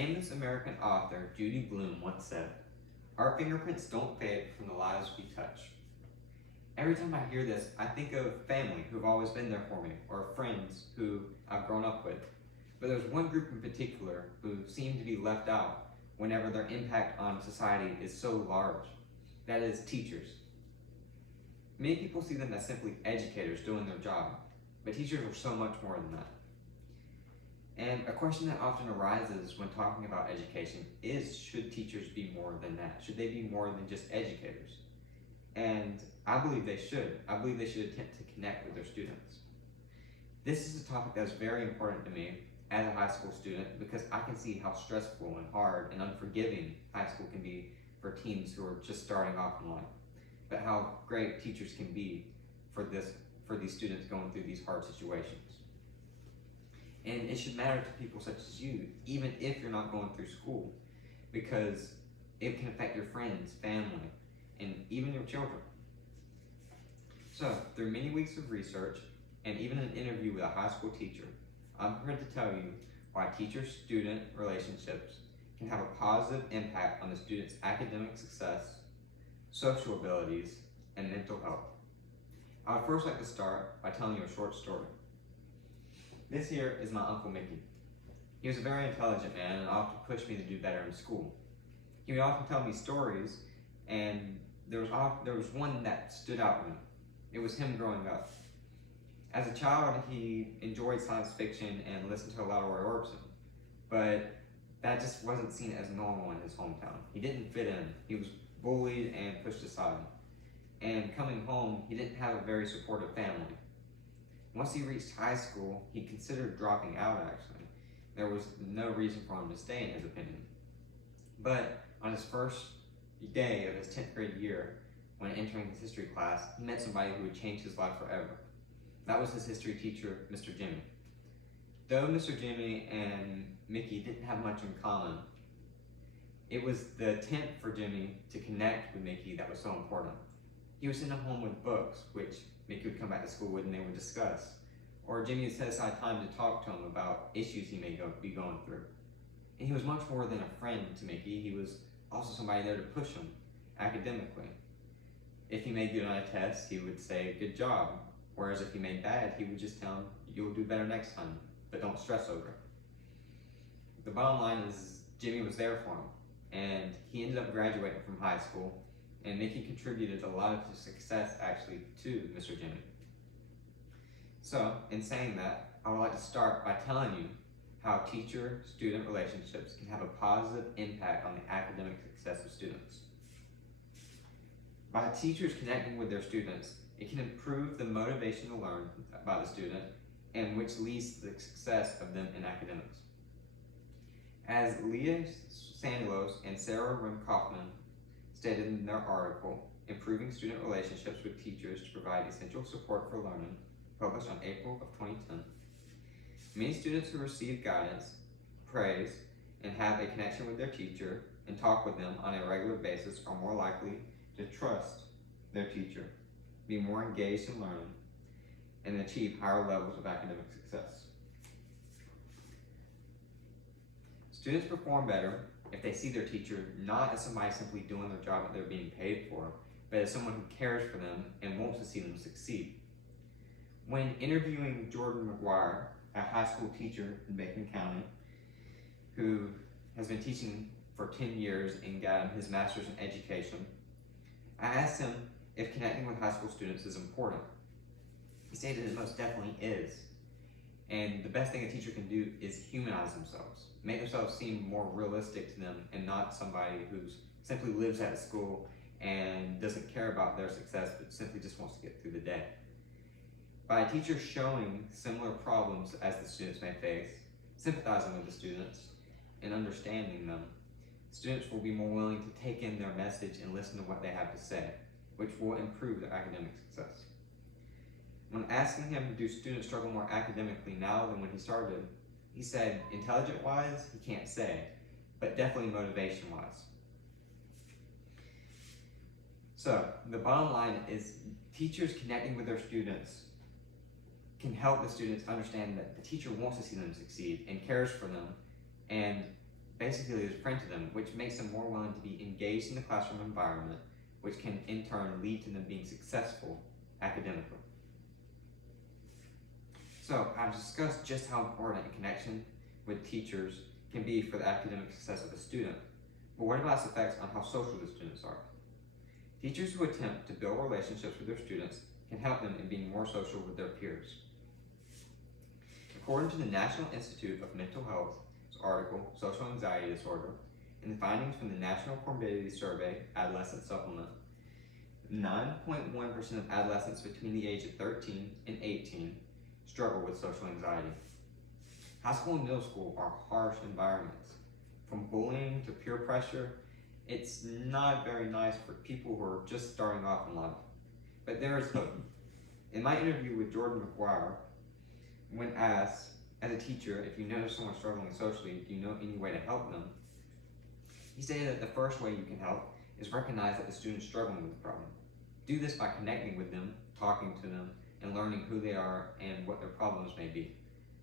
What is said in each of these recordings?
famous American author Judy Blume once said, "Our fingerprints don't fade from the lives we touch." Every time I hear this, I think of family who've always been there for me, or friends who I've grown up with. But there's one group in particular who seem to be left out whenever their impact on society is so large. That is teachers. Many people see them as simply educators doing their job, but teachers are so much more than that. And a question that often arises when talking about education is, should teachers be more than that? Should they be more than just educators? And I believe they should. I believe they should attempt to connect with their students. This is a topic that's very important to me as a high school student because I can see how stressful and hard and unforgiving high school can be for teens who are just starting off in life, but how great teachers can be for these students going through these hard situations. And it should matter to people such as you, even if you're not going through school, because it can affect your friends, family, and even your children. So, through many weeks of research, and even an interview with a high school teacher, I'm here to tell you why teacher-student relationships can have a positive impact on the student's academic success, social abilities, and mental health. I would first like to start by telling you a short story. This here is my Uncle Mickey. He was a very intelligent man and often pushed me to do better in school. He would often tell me stories, and there was one that stood out to me. It was him growing up. As a child, he enjoyed science fiction and listened to a lot of Roy Orbison, but that just wasn't seen as normal in his hometown. He didn't fit in. He was bullied and pushed aside. And coming home, he didn't have a very supportive family. Once he reached high school, he considered dropping out actually. There was no reason for him to stay in his opinion. But on his first day of his 10th grade year, when entering his history class, he met somebody who would change his life forever. That was his history teacher, Mr. Jimmy. Though Mr. Jimmy and Mickey didn't have much in common, it was the attempt for Jimmy to connect with Mickey that was so important. He would send him home with books, which Mickey would come back to school with and they would discuss. Or Jimmy would set aside time to talk to him about issues he may be going through. And he was much more than a friend to Mickey. He was also somebody there to push him academically. If he made good on a test, he would say, "Good job." Whereas if he made bad, he would just tell him, "You'll do better next time, but don't stress over it." The bottom line is Jimmy was there for him, and he ended up graduating from high school, and Mickey contributed a lot of his success actually to Mr. Jimmy. So, in saying that, I would like to start by telling you how teacher-student relationships can have a positive impact on the academic success of students. By teachers connecting with their students, it can improve the motivation to learn by the student, and which leads to the success of them in academics. As Leah Sandelos and Sarah Rim Kaufman stated in their article, Improving Student Relationships with Teachers to Provide Essential Support for Learning, published on April of 2010, many students who receive guidance, praise, and have a connection with their teacher and talk with them on a regular basis are more likely to trust their teacher, be more engaged in learning, and achieve higher levels of academic success. Students perform better if they see their teacher not as somebody simply doing their job that they're being paid for, but as someone who cares for them and wants to see them succeed. When interviewing Jordan McGuire, a high school teacher in Bacon County, who has been teaching for 10 years and got his master's in education, I asked him if connecting with high school students is important. He stated it most definitely is. And the best thing a teacher can do is humanize themselves, make themselves seem more realistic to them and not somebody who simply lives at a school and doesn't care about their success but simply just wants to get through the day. By teachers showing similar problems as the students may face, sympathizing with the students, and understanding them, students will be more willing to take in their message and listen to what they have to say, which will improve their academic success. When asking him, do students struggle more academically now than when he started, he said, intelligent-wise, he can't say, but definitely motivation-wise. So, the bottom line is teachers connecting with their students can help the students understand that the teacher wants to see them succeed and cares for them, and basically is a friend to them, which makes them more willing to be engaged in the classroom environment, which can in turn lead to them being successful academically. So I've discussed just how important a connection with teachers can be for the academic success of a student, but what about its effects on how social the students are? Teachers who attempt to build relationships with their students can help them in being more social with their peers. According to the National Institute of Mental Health's article, Social Anxiety Disorder, and the findings from the National Comorbidity Survey Adolescent Supplement, 9.1% of adolescents between the age of 13 and 18 struggle with social anxiety. High school and middle school are harsh environments. From bullying to peer pressure, it's not very nice for people who are just starting off in life. But there is hope. In my interview with Jordan McGuire, when asked, as a teacher, if you notice someone struggling socially, do you know any way to help them? He stated that the first way you can help is recognize that the student is struggling with the problem. Do this by connecting with them, talking to them, and learning who they are and what their problems may be.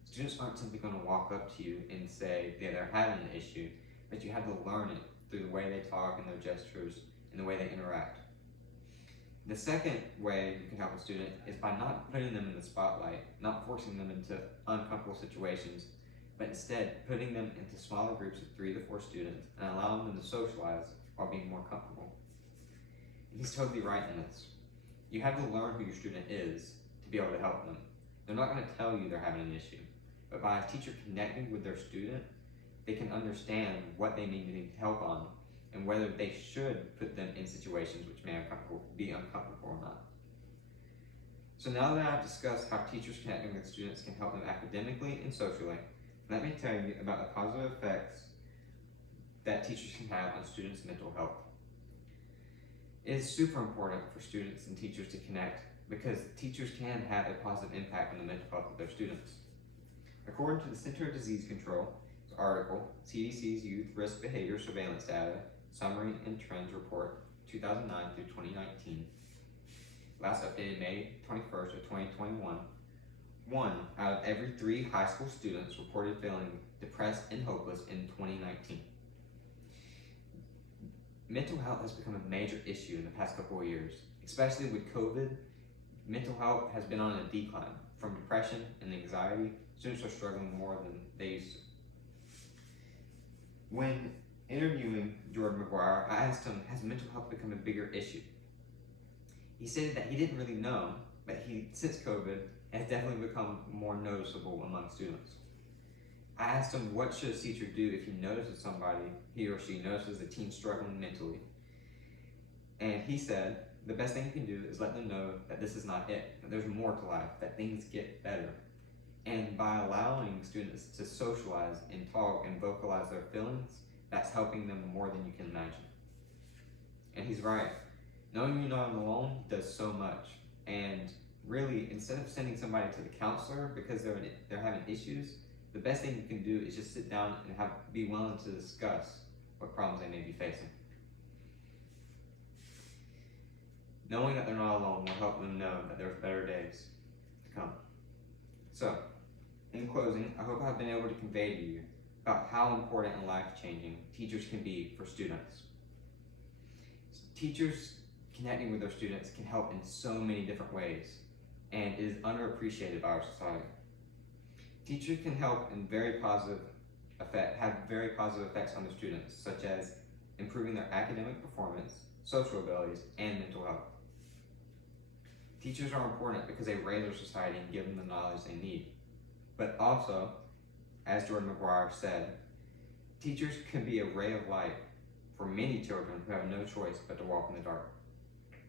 Students aren't simply going to walk up to you and say that they're having an issue, but you have to learn it through the way they talk and their gestures and the way they interact. The second way you can help a student is by not putting them in the spotlight, not forcing them into uncomfortable situations, but instead putting them into smaller groups of 3 to 4 students and allowing them to socialize while being more comfortable. And he's totally right in this. You have to learn who your student is to be able to help them. They're not going to tell you they're having an issue, but by a teacher connecting with their student, they can understand what they need help on and whether they should put them in situations which may be uncomfortable or not. So now that I've discussed how teachers connecting with students can help them academically and socially, let me tell you about the positive effects that teachers can have on students' mental health. It is super important for students and teachers to connect because teachers can have a positive impact on the mental health of their students. According to the Center for Disease Control's article, CDC's Youth Risk Behavior Surveillance Data, Summary and Trends Report 2009 through 2019, last updated May 21st of 2021, 1 out of every 3 high school students reported feeling depressed and hopeless in 2019. Mental health has become a major issue in the past couple of years, especially with COVID. Mental health has been on a decline. From depression and anxiety, students are struggling more than they used to. When interviewing Jordan McGuire, I asked him, has mental health become a bigger issue? He stated that he didn't really know, but since COVID, has definitely become more noticeable among students. I asked him, what should a teacher do if he or she notices a teen struggling mentally? And he said, the best thing you can do is let them know that this is not it, that there's more to life, that things get better. And by allowing students to socialize and talk and vocalize their feelings, that's helping them more than you can imagine. And he's right. Knowing you're not alone does so much. And really, instead of sending somebody to the counselor because they're having issues, the best thing you can do is just sit down and be willing to discuss what problems they may be facing. Knowing that they're not alone will help them know that there's better days to come. So, in closing, I hope I've been able to convey to you about how important and life-changing teachers can be for students. Teachers connecting with their students can help in so many different ways and is underappreciated by our society. Teachers can help in have very positive effects on their students, such as improving their academic performance, social abilities, and mental health. Teachers are important because they raise our society and give them the knowledge they need. But also, as Jordan McGuire said, teachers can be a ray of light for many children who have no choice but to walk in the dark.